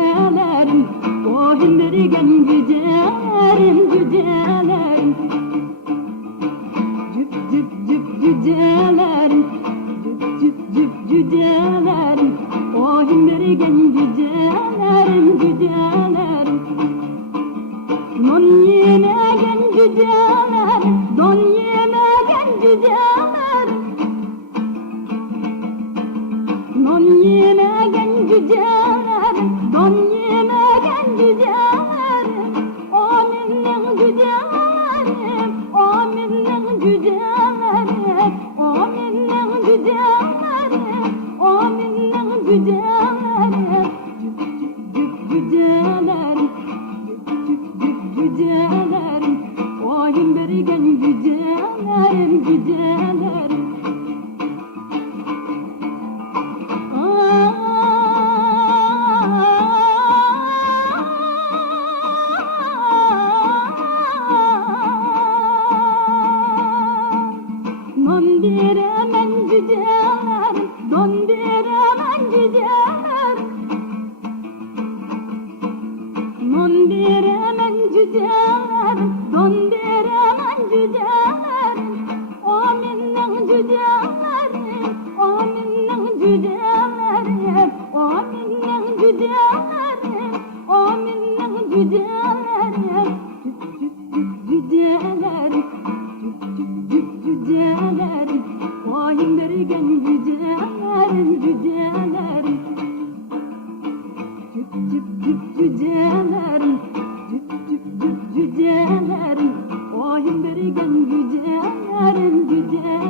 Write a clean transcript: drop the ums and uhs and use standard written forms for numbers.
cücelerim, boyun berigen cücelerim, cücelerim. Cüp cüp cüp cücelerim, cüp cüp cüp cücelerim, boyun berigen cücelerim, cücelerim. Non yemegen cücelerim, don yemegen cücelerim. Non yemegen cücelerim, don yemegen cücelerim. O minnin cücelerim, o minnin cücelerim, o minnin cücelerim, o minnin cücelerim. Cüp cüp cücelerim, cüp cüp cücelerim, oyun berigen cücelerim, cücelerim. Dondiremen cücelerim, dondiremen cücelerim. Dondiremen cücelerim, dondiremen cücelerim. O minnin cücelerim, o minnin cücelerim, o minnin cücelerim, o minnin cücelerim. Cüp cüp cüp cücelerim, cüp cüp cüp cücelerim, oyun berigen cücelerim, cücelerim. Cüp cüp cüp cücelerim, cüp cüp cüp cücelerim, oyun berigen cücelerim, cücelerim.